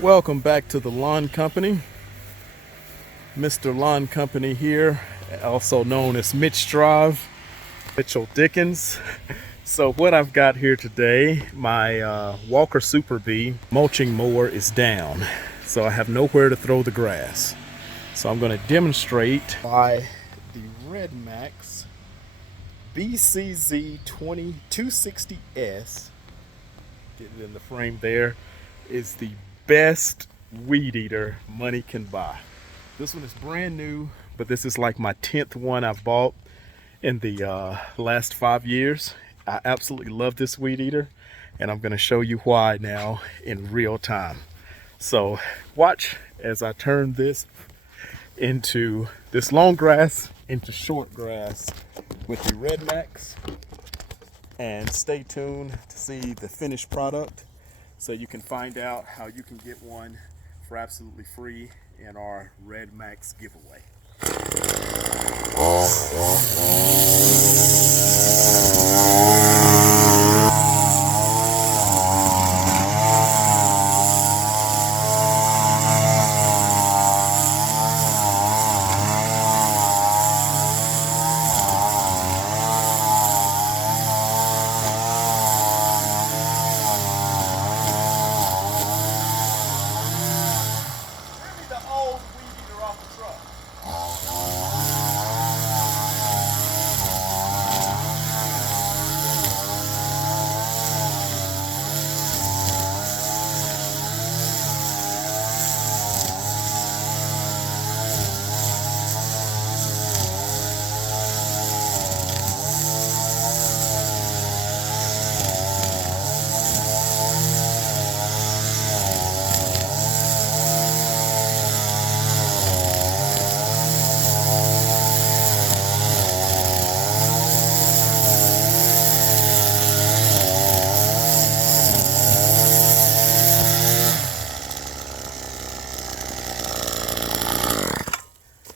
Welcome back to the Lawn Company. Mr. Lawn Company here, also known as Mitch Drive, Mitchell Dickens. So what I've got here today, my Walker Super Bee mulching mower is down. So I have nowhere to throw the grass. So I'm going to demonstrate by the Redmax BCS260. Get it in the frame there. Is the best weed eater money can buy. This one is brand new, but this is like my 10th one I've bought in the last 5 years. I absolutely love this weed eater, and I'm going to show you why now in real time. So watch as I turn this long grass into short grass with the Redmax, and stay tuned to see the finished product, so you can find out how you can get one for absolutely free in our Redmax giveaway.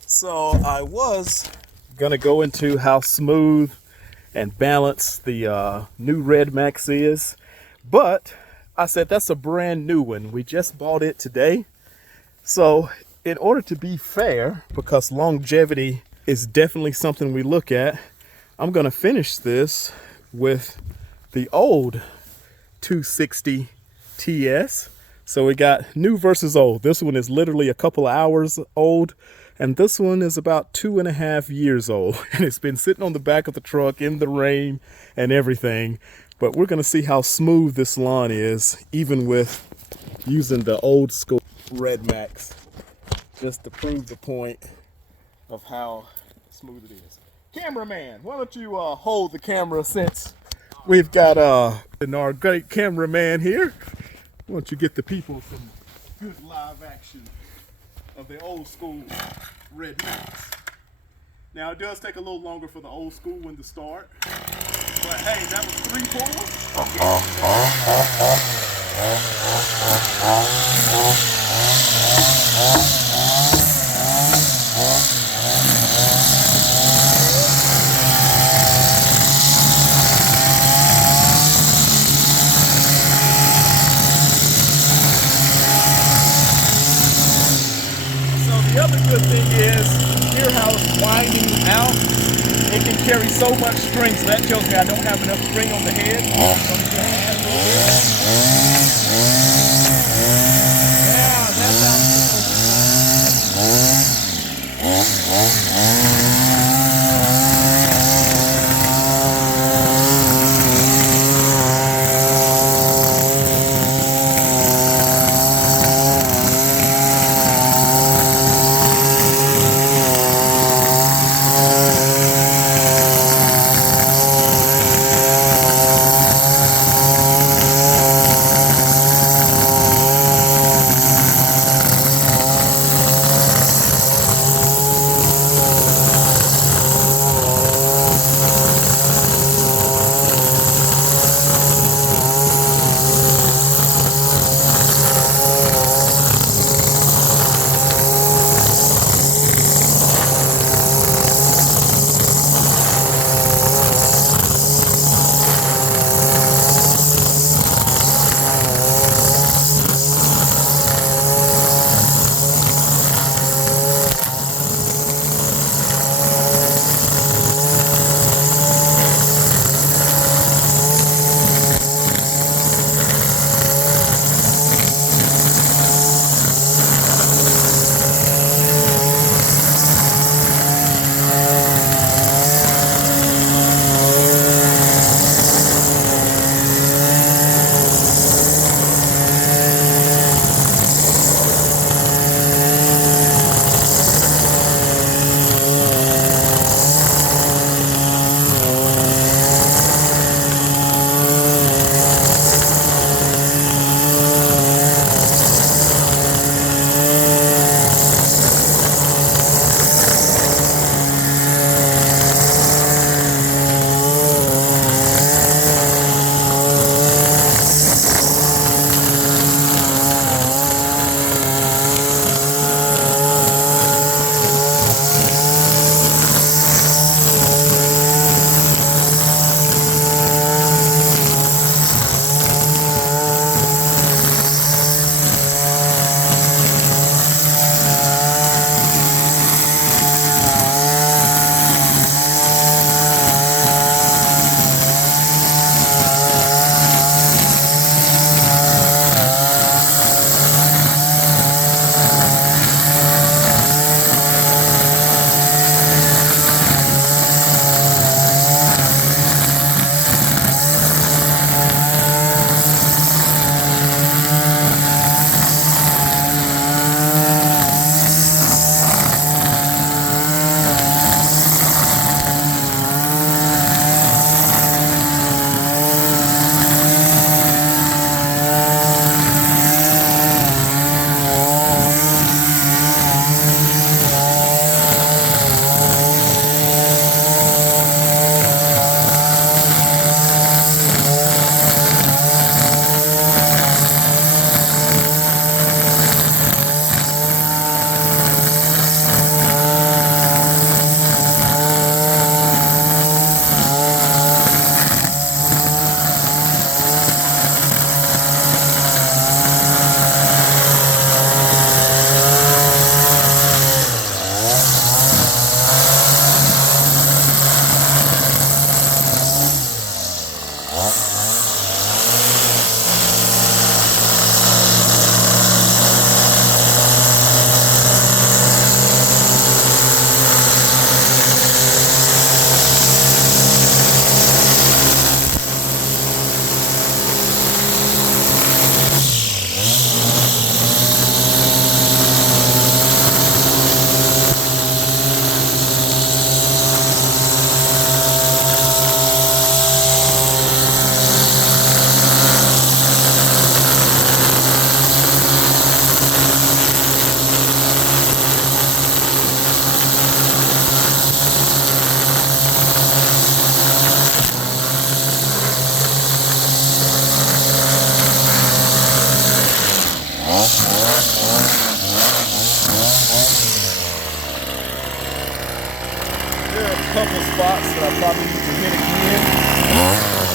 So I was gonna go into how smooth and balanced the new Redmax is, but I said that's a brand new one. We just bought it today. So in order to be fair, because longevity is definitely something we look at, I'm gonna finish this with the old 260 TS. So we got new versus old. This one is literally a couple of hours old, and this one is about 2.5 years old, and it's been sitting on the back of the truck in the rain and everything. But we're gonna see how smooth this lawn is, even with using the old school Redmax, just to prove the point of how smooth it is. Cameraman, why don't you hold the camera, since we've got our great cameraman here. Why don't you get the people some good live action of the old school Redmax. Now it does take a little longer for the old school one to start, but hey, that was 3 pulls. The other good thing is, hear how it's winding out. It can carry so much string, so that tells me I don't have enough string on the head. So I'm just gonna add a little bit. Yeah, that couple spots that I probably need to hit again.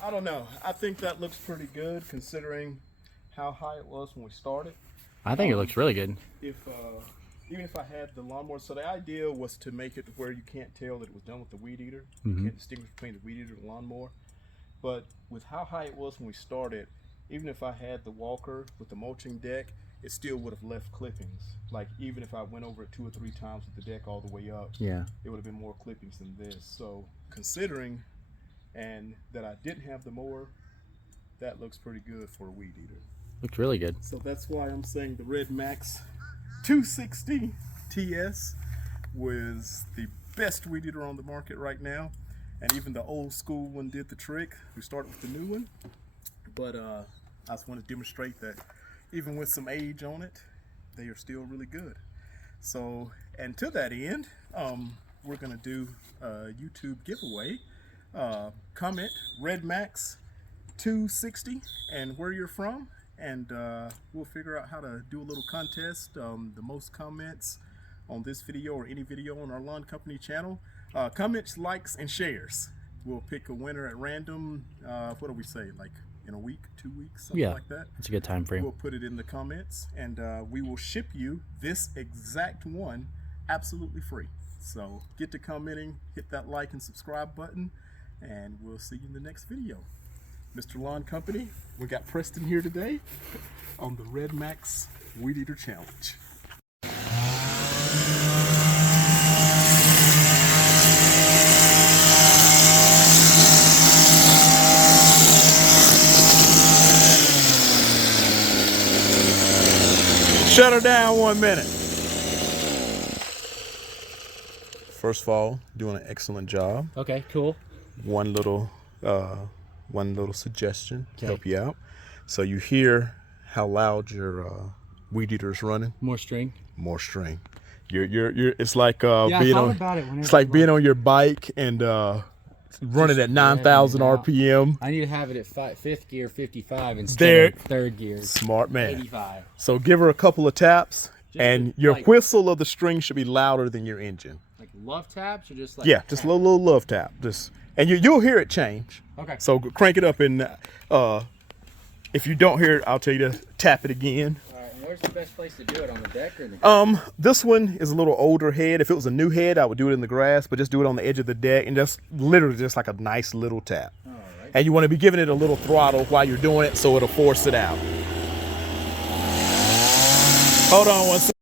I don't know. I think that looks pretty good considering how high it was when we started. I think it looks really good. If even if I had the lawnmower, so the idea was to make it to where you can't tell that it was done with the Weedeater. You can't distinguish between the Weedeater and the lawnmower. But with how high it was when we started, even if I had the walker with the mulching deck, it still would have left clippings. Like even if I went over it 2 or 3 times with the deck all the way up, Yeah. it would have been more clippings than this. So considering and that I didn't have the mower, that looks pretty good for a Weedeater. Looks really good. So that's why I'm saying the Redmax 260 TS was the best Weedeater on the market right now. And even the old school one did the trick. We started with the new one. But I just want to demonstrate that even with some age on it, they are still really good. So, and to that end, we're going to do a YouTube giveaway. Comment Redmax 260 and where you're from, and we'll figure out how to do a little contest. The most comments on this video or any video on our lawn company channel, comments, likes, and shares. We'll pick a winner at random. What do we say, like in a week, 2 weeks, something like that? That's a good time frame. We'll put it in the comments, and we will ship you this exact one absolutely free. So get to commenting, hit that like and subscribe button, and we'll see you in the next video. Mr. Lawn Company, we got Preston here today on the Redmax Weedeater Challenge. Shut her down 1 minute. First of all, doing an excellent job. Okay, cool. One little suggestion to help you out. So you hear how loud your Weedeater is running. More string. More string. You're. It's like Yeah, being I thought on. about it whenever It's like I being on your bike and running at 9,000 RPM. I need to have it at 5th gear 55 instead of 3rd gear. Smart man. 85. So give her a couple of taps, Just and your like- whistle of the string should be louder than your engine. Like love taps or just like Yeah, just a little love tap. Just and you'll hear it change. Okay. So crank it up, and if you don't hear it, I'll tell you to tap it again. All right, and where's the best place to do it, on the deck or in the This one is a little older head. If it was a new head, I would do it in the grass, but just do it on the edge of the deck and just literally just like a nice little tap. All right. And you want to be giving it a little throttle while you're doing it so it'll force it out. Hold on one second.